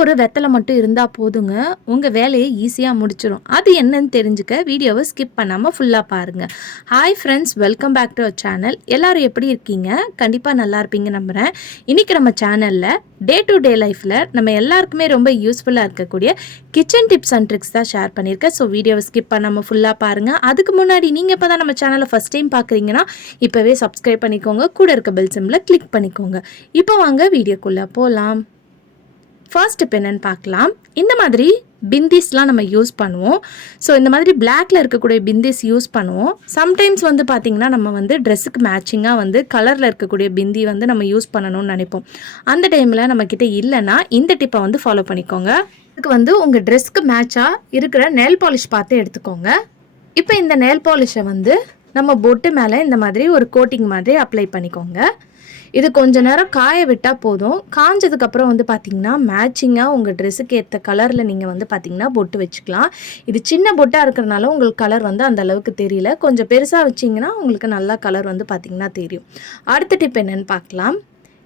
ஒரு வெத்தலை மட்டும் இருந்தால் போதுங்க. உங்கள் வேலையை ஈஸியாக முடிச்சிடும் அது என்னன்னு தெரிஞ்சுக்க வீடியோவை ஸ்கிப் பண்ணாமல் ஃபுல்லாக பாருங்கள் hi friends welcome back to our channel எல்லோரும் எப்படி இருக்கீங்க? கண்டிப்பாக நல்லா இருப்பீங்க நம்புகிறேன் இன்றைக்கி நம்ம சேனலில் டே டு டே லைஃப்பில் நம்ம எல்லாருக்குமே ரொம்ப யூஸ்ஃபுல்லாக இருக்கக்கூடிய கிச்சன் டிப்ஸ் அண்ட் ட்ரிக்ஸ் தான் ஷேர் பண்ணியிருக்கேன். ஸோ வீடியோவை ஸ்கிப் பண்ணாமல் ஃபுல்லாக பாருங்கள் அதுக்கு முன்னாடி நீங்கள் இப்போ தான் நம்ம சேனலை ஃபஸ்ட் டைம் பார்க்குறீங்கன்னா இப்போவே சப்ஸ்கிரைப் பண்ணிக்கோங்க. கூட இருக்க பெல் சிம்மில் கிளிக் பண்ணிக்கோங்க. இப்போ வாங்க வீடியோக்குள்ளே போகலாம் ஃபர்ஸ்ட் இப்போ என்னென்னு பார்க்கலாம். இந்த மாதிரி பிந்திஸ்லாம் நம்ம யூஸ் பண்ணுவோம். ஸோ இந்த மாதிரி பிளாக்ல இருக்கக்கூடிய பிந்திஸ் யூஸ் பண்ணுவோம். சம்டைம்ஸ் வந்து பார்த்திங்கன்னா நம்ம வந்து ட்ரெஸ்ஸுக்கு மேட்சிங்காக வந்து கலரில் இருக்கக்கூடிய பிந்தி வந்து நம்ம யூஸ் பண்ணணும்னு நினைப்போம். அந்த டைமில் நம்மக்கிட்ட இல்லைன்னா இந்த டிப்பை வந்து ஃபாலோ பண்ணிக்கோங்க. இதுக்கு வந்து உங்கள் ட்ரெஸ்க்கு மேட்சாக இருக்கிற நெல் பாலிஷ் பார்த்து எடுத்துக்கோங்க. இப்போ இந்த நெல் பாலிஷை வந்து நம்ம பொட்டு மேலே இந்த மாதிரி ஒரு கோட்டிங் மாதிரி அப்ளை பண்ணிக்கோங்க. இது கொஞ்ச நேரம் காய விட்டால் போதும். காஞ்சதுக்கப்புறம் வந்து பார்த்திங்கன்னா மேட்சிங்காக உங்கள் ட்ரெஸ்ஸுக்கு ஏற்ற கலரில் நீங்கள் வந்து பார்த்திங்கன்னா பொட்டு வச்சுக்கலாம். இது சின்ன பொட்டாக இருக்கிறனால உங்களுக்கு கலர் வந்து அந்த அளவுக்கு தெரியல. கொஞ்சம் பெருசாக வச்சிங்கன்னா உங்களுக்கு நல்லா கலர் வந்து பார்த்திங்கன்னா தெரியும். அடுத்த டிப் என்னென்னு பார்க்கலாம்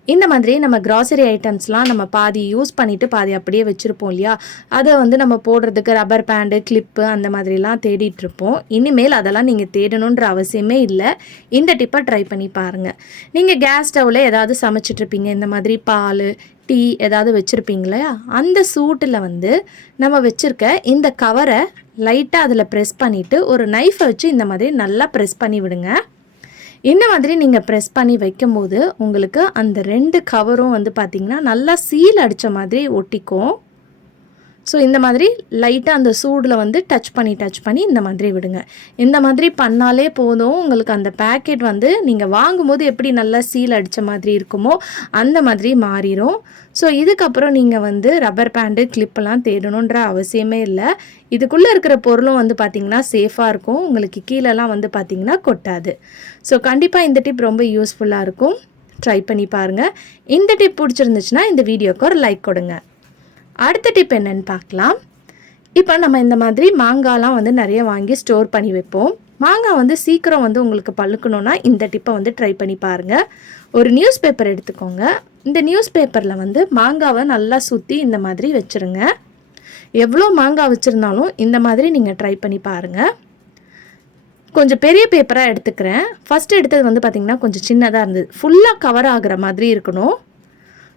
இந்த மாதிரி நம்ம கிராசரி ஐட்டம்ஸ்லாம் நம்ம பாதி யூஸ் பண்ணிவிட்டு பாதி அப்படியே வச்சுருப்போம் இல்லையா? அதை வந்து நம்ம போடுறதுக்கு ரப்பர் பேண்டு கிளிப்பு அந்த மாதிரிலாம் தேடிட்டுருப்போம். இனிமேல் அதெல்லாம் நீங்கள் தேடணுன்ற அவசியமே இல்லை. இந்த டிப்பை ட்ரை பண்ணி பாருங்கள் நீங்கள் கேஸ் ஸ்டவ்வில் ஏதாவது சமைச்சிட்ருப்பீங்க இந்த மாதிரி பால் டீ ஏதாவது வச்சுருப்பீங்களா அந்த சூட்டில் வந்து நம்ம வச்சுருக்க இந்த கவரை லைட்டாக அதில் ப்ரெஸ் பண்ணிவிட்டு ஒரு நைஃபை வச்சு இந்த மாதிரி நல்லா ப்ரெஸ் பண்ணி விடுங்க. இந்த மாதிரி நீங்கள் ப்ரெஸ் பண்ணி வைக்கும்போது உங்களுக்கு அந்த ரெண்டு கவரும் வந்து பார்த்திங்கன்னா நல்லா சீல் அடித்த மாதிரி ஒட்டிக்கும். ஸோ இந்த மாதிரி லைட்டாக அந்த சூடில் வந்து டச் பண்ணி டச் பண்ணி இந்த மாதிரி விடுங்க. இந்த மாதிரி பண்ணாலே போதும். உங்களுக்கு அந்த பேக்கெட் வந்து நீங்கள் வாங்கும்போது எப்படி நல்லா சீல் அடித்த மாதிரி இருக்குமோ அந்த மாதிரி மாறிடும் ஸோ இதுக்கப்புறம் நீங்கள் வந்து ரப்பர் பேண்டு கிளிப்பெல்லாம் தேடணுன்ற அவசியமே இல்லை. இதுக்குள்ளே இருக்கிற பொருளும் வந்து பார்த்திங்கன்னா சேஃபாக இருக்கும். உங்களுக்கு கீழெல்லாம் வந்து பார்த்திங்கன்னா கொட்டாது. ஸோ கண்டிப்பாக இந்த டிப் ரொம்ப யூஸ்ஃபுல்லாக இருக்கும். ட்ரை பண்ணி பாருங்கள் இந்த டிப் பிடிச்சிருந்துச்சுன்னா இந்த வீடியோக்கு ஒரு லைக் கொடுங்க. அடுத்த டிப் என்னன்னு பார்க்கலாம். இப்போ நம்ம இந்த மாதிரி மாங்காய்லாம் வந்து நிறைய வாங்கி ஸ்டோர் பண்ணி வைப்போம். மாங்காய் வந்து சீக்கிரம் வந்து உங்களுக்கு பழுக்கணுன்னா இந்த டிப்பை வந்து ட்ரை பண்ணி பாருங்கள் ஒரு நியூஸ் பேப்பர் எடுத்துக்கோங்க. இந்த நியூஸ் பேப்பரில் வந்து மாங்காவை நல்லா சுற்றி இந்த மாதிரி வச்சுருங்க. எவ்வளோ மாங்காய் வச்சுருந்தாலும் இந்த மாதிரி நீங்கள் ட்ரை பண்ணி பாருங்கள் கொஞ்சம் பெரிய பேப்பராக எடுத்துக்கிறேன். ஃபஸ்ட்டு எடுத்தது வந்து பார்த்திங்கன்னா கொஞ்சம் சின்னதாக இருந்தது. ஃபுல்லாக கவர் ஆகிற மாதிரி இருக்கணும்.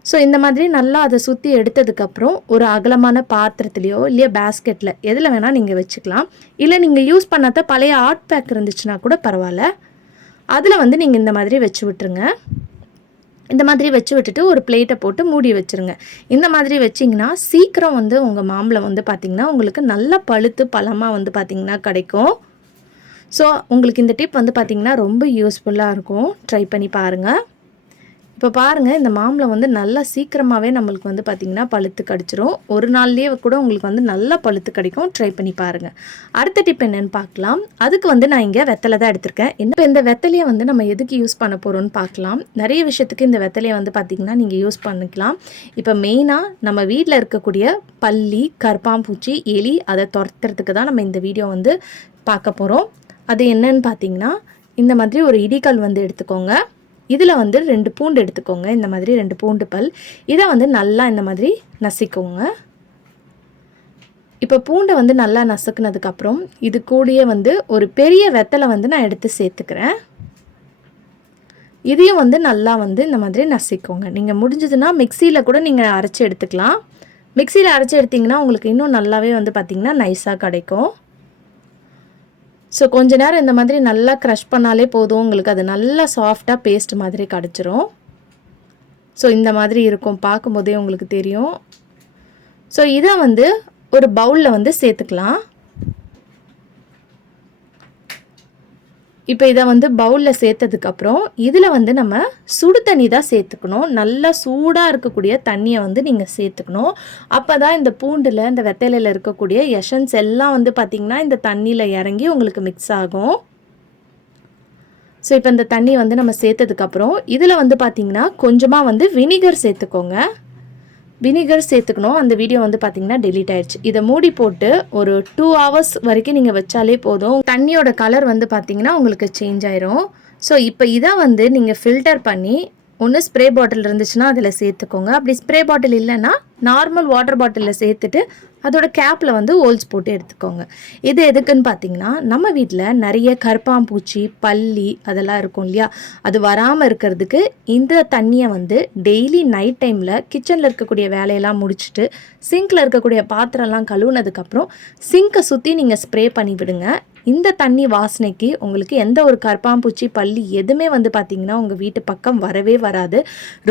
ஸோ இந்த மாதிரி நல்லா அதை சுற்றி எடுத்ததுக்கப்புறம் ஒரு அகலமான பாத்திரத்துலையோ இல்லையா பேஸ்கெட்டில் எதில் வேணால் நீங்கள் வச்சுக்கலாம். இல்லை நீங்கள் யூஸ் பண்ணாத பழைய ஆர்ட் பேக் இருந்துச்சுன்னா கூட பரவாயில்ல. அதில் வந்து நீங்கள் இந்த மாதிரி வச்சு விட்டுருங்க. இந்த மாதிரி வச்சு விட்டுட்டு ஒரு பிளேட்டை போட்டு மூடி வச்சுருங்க. இந்த மாதிரி வச்சிங்கன்னா சீக்கிரம் வந்து உங்கள் மாம்பழம் வந்து பார்த்திங்கன்னா உங்களுக்கு நல்ல பழுத்து பழமாக வந்து பார்த்திங்கன்னா கிடைக்கும். ஸோ உங்களுக்கு இந்த டிப் வந்து பார்த்திங்கன்னா ரொம்ப யூஸ்ஃபுல்லாக இருக்கும். ட்ரை பண்ணி பாருங்கள் இப்போ பாருங்கள் இந்த மாம்பழம் வந்து நல்லா சீக்கிரமாகவே நம்மளுக்கு வந்து பார்த்திங்கன்னா பழுத்து கடிச்சிரும். ஒரு நாள்லேயே கூட உங்களுக்கு வந்து நல்லா பழுத்து கிடைக்கும். ட்ரை பண்ணி பாருங்கள் அடுத்த டிப் என்னென்னு பார்க்கலாம். அதுக்கு வந்து நான் இங்கே வெத்தலை தான் எடுத்திருக்கேன். இப்போ இந்த வெத்தலையை வந்து நம்ம எதுக்கு யூஸ் பண்ண போகிறோம்னு பார்க்கலாம். நிறைய விஷயத்துக்கு இந்த வெத்தலையை வந்து பார்த்திங்கன்னா நீங்கள் யூஸ் பண்ணிக்கலாம். இப்போ மெயினாக நம்ம வீட்டில் இருக்கக்கூடிய பள்ளி கற்பாம்பூச்சி எலி அதை துரத்துறதுக்கு தான் நம்ம இந்த வீடியோ வந்து பார்க்க போகிறோம் அது என்னன்னு பார்த்தீங்கன்னா இந்த மாதிரி ஒரு இடிக்கல் வந்து எடுத்துக்கோங்க. இதில் வந்து ரெண்டு பூண்டு எடுத்துக்கோங்க. இந்த மாதிரி ரெண்டு பூண்டு பல். இதை வந்து நல்லா இந்த மாதிரி நசிக்கோங்க. இப்போ பூண்டை வந்து நல்லா நசுக்குனதுக்கப்புறம் இது கூடயே வந்து ஒரு பெரிய வெத்தலை வந்து நான் எடுத்து சேர்த்துக்கிறேன். இதையும் வந்து நல்லா வந்து இந்த மாதிரி நசிக்கோங்க. நீங்கள் முடிஞ்சதுன்னா மிக்சியில் கூட நீங்கள் அரைச்சி எடுத்துக்கலாம். மிக்சியில் அரைச்சி எடுத்திங்கன்னா உங்களுக்கு இன்னும் நல்லாவே வந்து பார்த்திங்கன்னா நைஸாக கிடைக்கும். ஸோ கொஞ்ச நேரம் இந்த மாதிரி நல்லா க்ரஷ் பண்ணாலே போதும். உங்களுக்கு அது நல்லா சாஃப்டாக பேஸ்ட் மாதிரி கிடச்சிரும். ஸோ இந்த மாதிரி இருக்கும். பார்க்கும்போதே உங்களுக்கு தெரியும். ஸோ இதை வந்து ஒரு பவுலில் வந்து சேர்த்துக்கலாம். இப்போ இதை வந்து பவுலில் சேர்த்ததுக்கப்புறம் இதில் வந்து நம்ம சுடு தண்ணி தான் சேர்த்துக்கணும். நல்லா சூடாக இருக்கக்கூடிய தண்ணியை வந்து நீங்கள் சேர்த்துக்கணும். அப்போ தான் இந்த பூண்டில் இந்த வெத்தலையில் இருக்கக்கூடிய எஷன்ஸ் எல்லாம் வந்து பார்த்திங்கன்னா இந்த தண்ணியில் இறங்கி உங்களுக்கு மிக்ஸ் ஆகும். ஸோ இப்போ இந்த தண்ணி வந்து நம்ம சேர்த்ததுக்கப்புறம் இதில் வந்து பார்த்திங்கன்னா கொஞ்சமாக வந்து வினிகர் சேர்த்துக்கோங்க. வினிகர் சேர்த்துக்கணும். அந்த வீடியோ வந்து பார்த்தீங்கன்னா டெலீட் ஆயிடுச்சு. இதை மூடி போட்டு ஒரு டூ ஹவர்ஸ் வரைக்கும் நீங்கள் வச்சாலே போதும். தண்ணியோட கலர் வந்து பார்த்தீங்கன்னா உங்களுக்கு சேஞ்ச் ஆயிரும். ஸோ இப்போ இதை வந்து நீங்கள் ஃபில்டர் பண்ணி ஒன்று ஸ்ப்ரே பாட்டில் இருந்துச்சுன்னா அதில் சேர்த்துக்கோங்க. அப்படி ஸ்ப்ரே பாட்டில் இல்லைன்னா நார்மல் வாட்டர் பாட்டிலில் சேர்த்துட்டு அதோட கேப்பில் வந்து ஹோல்ஸ் போட்டு எடுத்துக்கோங்க. இது எதுக்குன்னு பார்த்தீங்கன்னா நம்ம வீட்டில் நிறைய கருப்பாம்பூச்சி பல்லி அதெல்லாம் இருக்கும் இல்லையா? அது வராமல் இருக்கிறதுக்கு இந்த தண்ணியை வந்து டெய்லி நைட் டைமில் கிச்சனில் இருக்கக்கூடிய வேலையெல்லாம் முடிச்சுட்டு சிங்க்கில் இருக்கக்கூடிய பாத்திரம்லாம் கழுவுனதுக்கப்புறம் சிங்கை சுற்றி நீங்கள் ஸ்ப்ரே பண்ணி விடுங்க. இந்த தண்ணி வாசனைக்கு உங்களுக்கு எந்த ஒரு கற்பாம்பூச்சி பள்ளி எதுவுமே வந்து பார்த்தீங்கன்னா உங்கள் வீட்டு பக்கம் வரவே வராது.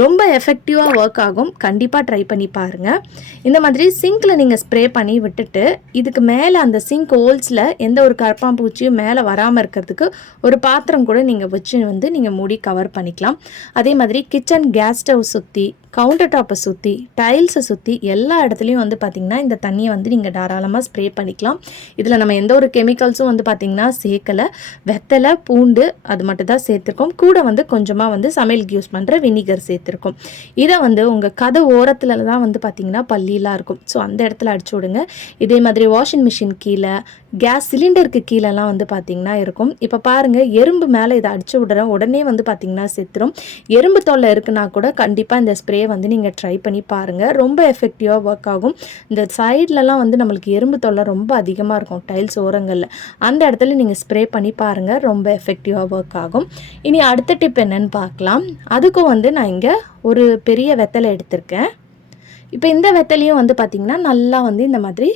ரொம்ப எஃபெக்டிவாக ஒர்க் ஆகும். கண்டிப்பாக ட்ரை பண்ணி பாருங்கள் இந்த மாதிரி சிங்க்கில் நீங்கள் ஸ்ப்ரே பண்ணி விட்டுட்டு இதுக்கு மேலே அந்த சிங்க் ஹோல்ஸில் எந்த ஒரு கரப்பாம்பூச்சியும் மேலே வராமல் இருக்கிறதுக்கு ஒரு பாத்திரம் கூட நீங்கள் வச்சு வந்து நீங்கள் மூடி கவர் பண்ணிக்கலாம். அதே மாதிரி கிச்சன் கேஸ் ஸ்டவ் சுற்றி கவுண்டர் டாப்பை சுற்றி டைல்ஸை சுற்றி எல்லா இடத்துலையும் வந்து பார்த்திங்கன்னா இந்த தண்ணியை வந்து நீங்கள் தாராளமாக ஸ்ப்ரே பண்ணிக்கலாம். இதில் நம்ம எந்த ஒரு கெமிக்கல்ஸும் வந்து பார்த்திங்கன்னா சேர்க்கலை. வெத்தலை பூண்டு அது மட்டும் தான் சேர்த்துருக்கோம். கூட வந்து கொஞ்சமாக வந்து சமையலுக்கு யூஸ் பண்ணுற வினிகர் சேர்த்துருக்கோம். இதை வந்து உங்கள் கதை ஓரத்தில் தான் வந்து பார்த்திங்கன்னா பள்ளியெலாம் இருக்கும். ஸோ அந்த இடத்துல அடிச்சு விடுங்க. இதே மாதிரி வாஷிங் மிஷின் கீழே கேஸ் சிலிண்டருக்கு கீழெல்லாம் வந்து பார்த்திங்கன்னா இருக்கும். இப்போ பாருங்கள் எறும்பு மேலே இதை அடிச்சு விடுறேன் உடனே வந்து பார்த்திங்கன்னா செத்துரும். எறும்பு தொல்லை இருக்குன்னா கூட கண்டிப்பாக இந்த ஸ்ப்ரே வந்து நீங்கள் ட்ரை பண்ணி பாருங்கள் ரொம்ப எஃபெக்டிவாக ஒர்க் ஆகும். இந்த சைட்லலாம் வந்து நம்மளுக்கு எறும்பு தொல்லை ரொம்ப அதிகமாக இருக்கும். டைல்ஸ் ஓரங்களில். அந்த இடத்துல நீங்கள் ஸ்ப்ரே பண்ணி பாருங்கள் ரொம்ப எஃபெக்டிவாக ஒர்க் ஆகும். இனி அடுத்த டிப் என்னன்னு பார்க்கலாம். அதுக்கும் வந்து நான் இங்கே ஒரு பெரிய வெத்தலை எடுத்திருக்கேன். இப்போ இந்த வெத்தலையும் வந்து பார்த்திங்கன்னா நல்லா வந்து இந்த மாதிரி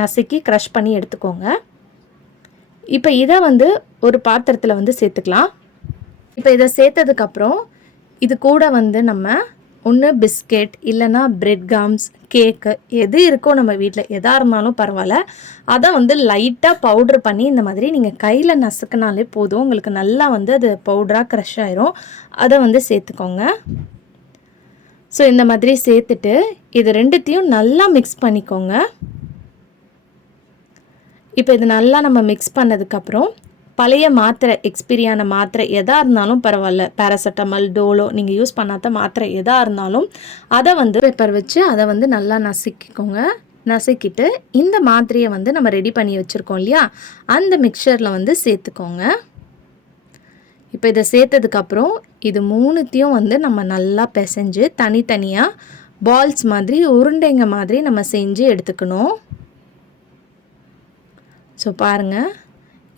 நசுக்கி க்ரஷ் பண்ணி எடுத்துக்கோங்க. இப்போ இதை வந்து ஒரு பாத்திரத்தில் வந்து சேர்த்துக்கலாம். இப்போ இதை சேர்த்ததுக்கப்புறம் இது கூட வந்து நம்ம ஒன்று பிஸ்கெட் இல்லைன்னா பிரெட் காம்ஸ் கேக்கு எது இருக்கோ நம்ம வீட்டில் எதாக இருந்தாலும் பரவாயில்ல. அதை வந்து லைட்டாக பவுட்ரு பண்ணி இந்த மாதிரி நீங்கள் கையில் நசுக்கினாலே போதும். உங்களுக்கு நல்லா வந்து அது பவுடராக க்ரஷ் ஆயிரும். அதை வந்து சேர்த்துக்கோங்க. ஸோ இந்த மாதிரி சேர்த்துட்டு இது ரெண்டுத்தையும் நல்லா மிக்ஸ் பண்ணிக்கோங்க. இப்போ இது நல்லா நம்ம மிக்ஸ் பண்ணதுக்கப்புறம் பழைய மாத்திரை எக்ஸ்பீரியான மாத்திரை எதாக இருந்தாலும் பரவாயில்ல. பேராசெட்டமல் டோலோ நீங்கள் யூஸ் பண்ணாத மாத்திரை எதாக இருந்தாலும் அதை வந்து பேப்பர் வச்சு அதை வந்து நல்லா நசுக்கிக்கோங்க. நசுக்கிட்டு இந்த மாத்திரையை வந்து நம்ம ரெடி பண்ணி வச்சுருக்கோம் இல்லையா? அந்த மிக்சரில் வந்து சேர்த்துக்கோங்க. இப்போ இதை சேர்த்ததுக்கப்புறம் இது மூணுத்தையும் வந்து நம்ம நல்லா பிசைஞ்சு தனித்தனியாக பால்ஸ் மாதிரி உருண்டைங்க மாதிரி நம்ம செஞ்சு எடுத்துக்கணும். ஸோ பாருங்கள்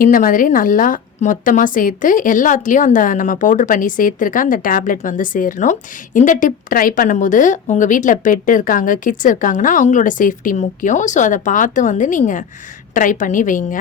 இந்த மாதிரி நல்லா மொத்தமாக சேர்த்து எல்லாத்துலேயும் அந்த நம்ம பவுட்ரு பண்ணி சேர்த்துருக்க அந்த டேப்லெட் வந்து சேரணும். இந்த டிப் ட்ரை பண்ணும்போது உங்கள் வீட்டில் பெட்டு இருக்காங்க கிட்ஸ் இருக்காங்கன்னா அவங்களோட சேஃப்டி முக்கியம். ஸோ அதை பார்த்து வந்து நீங்கள் ட்ரை பண்ணி வைங்க.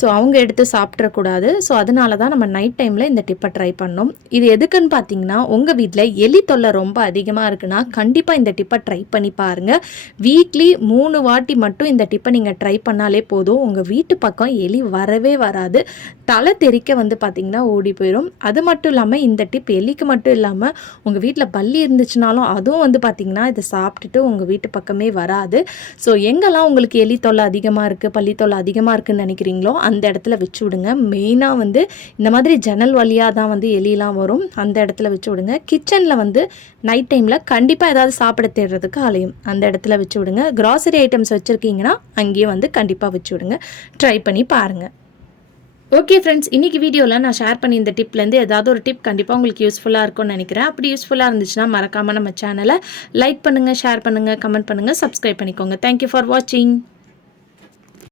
ஸோ அவங்க எடுத்து சாப்பிட்றக்கூடாது. ஸோ அதனால தான் நம்ம நைட் டைமில் இந்த டிப்பை ட்ரை பண்ணோம். இது எதுக்குன்னு பார்த்தீங்கன்னா உங்கள் வீட்டில் எலி தொல்லை ரொம்ப அதிகமாக இருக்குன்னா கண்டிப்பாக இந்த டிப்பை ட்ரை பண்ணி பாருங்கள் வீக்லி மூணு வாட்டி மட்டும் இந்த டிப்பை நீங்கள் ட்ரை பண்ணாலே போதும். உங்கள் வீட்டு பக்கம் எலி வரவே வராது. தலை தெறிக்க வந்து பார்த்திங்கன்னா ஓடி போயிடும் அது மட்டும் இல்லாமல் இந்த டிப் எலிக்கு மட்டும் இல்லாமல் உங்கள் வீட்டில் பள்ளி இருந்துச்சுனாலும் அதுவும் வந்து பார்த்திங்கன்னா இதை சாப்பிட்டுட்டு உங்கள் வீட்டு பக்கமே வராது. ஸோ எங்கெல்லாம் உங்களுக்கு எலி தொல்லை அதிகமாக இருக்குது பள்ளி தொல்லை அதிகமாக இருக்குதுன்னு நினைக்கிறீங்களோ அந்த இடத்துல வச்சு விடுங்க மெயினாக வந்து இந்த மாதிரி ஜன்னல் வழியாக தான் வந்து எலிலாம் வரும். அந்த இடத்துல வச்சு விடுங்க கிச்சனில் வந்து நைட் டைமில் கண்டிப்பாக ஏதாவது சாப்பிட தேடுறதுக்கு அலையும். அந்த இடத்துல வச்சு விடுங்க கிராசரி ஐட்டம்ஸ் வச்சுருக்கீங்கன்னா அங்கேயே வந்து கண்டிப்பாக வச்சு விடுங்க ட்ரை பண்ணி பாருங்கள் ஓகே ஃப்ரெண்ட்ஸ் இன்றைக்கி வீடியோவில் நான் ஷேர் பண்ணி இந்த டிப்லேருந்து ஏதாவது ஒரு டிப் கண்டிப்பாக உங்களுக்கு யூஸ்ஃபுல்லாக இருக்கும்னு நினைக்கிறேன். அப்படி யூஸ்ஃபுல்லாக இருந்துச்சுன்னா மறக்காமல் நம்ம சேனலை லைக் பண்ணுங்கள் ஷேர் பண்ணுங்கள் கமெண்ட் பண்ணுங்கள் சப்ஸ்கிரைப் பண்ணிக்கோங்க. தேங்க்யூ ஃபார் வாட்சிங்